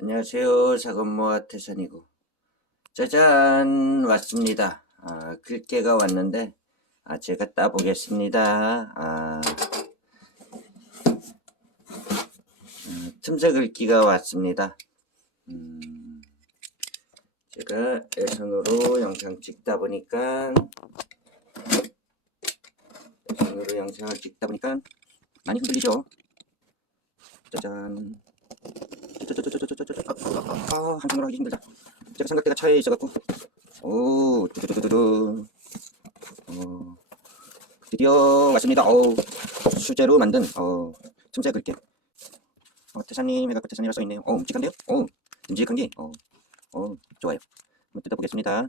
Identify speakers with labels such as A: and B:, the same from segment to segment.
A: 안녕하세요. 사건모아 태산이고. 짜잔! 왔습니다. 아, 글개가 왔는데, 아, 제가 따보겠습니다. 아, 음, 틈새 글귀가 왔습니다. 음, 제가 예선으로 영상 찍다 보니까, 예선으로 영상을 찍다 보니까, 많이 흔들리죠? 짜잔. 아, 한쪽으로 하기 힘들다. 제가 삼각대가 차에 있어갖고. 오, 두두두두두. 어, 드디어 왔습니다. 어, 수제로 만든, 어, 틈새 글게. 어, 태사님 해갖고 태사님이라 써있네요. 어, 묵직한데요? 어, 듬직한 게, 어, 어, 좋아요. 한번 뜯어보겠습니다.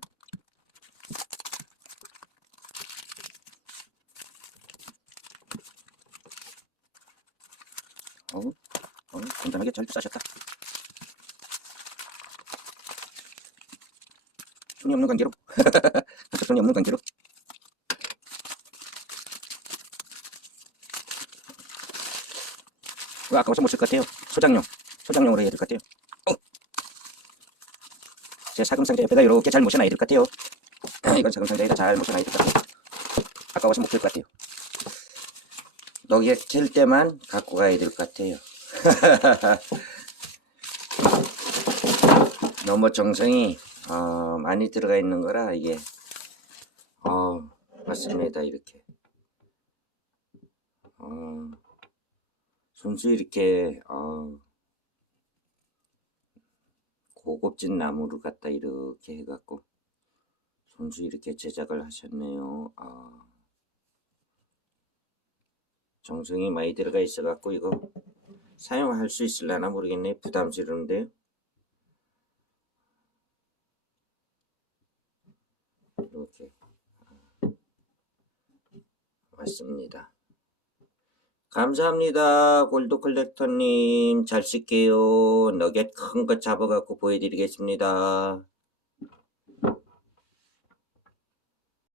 A: 어, 어, 건전하게 잘 싸셨다. 손이 없는 관계로? 손이 없는 관계로? 그 아까워서 못 쓸 것 같아요. 소장용. 소장용으로 해야 될 것 같아요. 어. 제 사금상자 옆에다 이렇게 잘 모셔놔야 될 것 같아요. 이건 사금상자에다 잘 모셔놔야 될 것 같아요. 아까워서 못 쓸 것 같아요. 녹에 갤 때만 갖고 가야 될 것 같아요. 너무 정성이 어, 많이 들어가 있는 거라 이게. 어, 맞습니다 이렇게. 어, 손수 이렇게 어, 고급진 나무를 갖다 이렇게 해갖고 손수 이렇게 제작을 하셨네요. 아, 정성이 많이 들어가 있어갖고 이거 사용할 수 있을려나 모르겠네. 부담스러운데요 이렇게 왔습니다. 감사합니다. 골드 컬렉터님 잘 쓸게요. 너겟 큰 거 잡아갖고 보여드리겠습니다.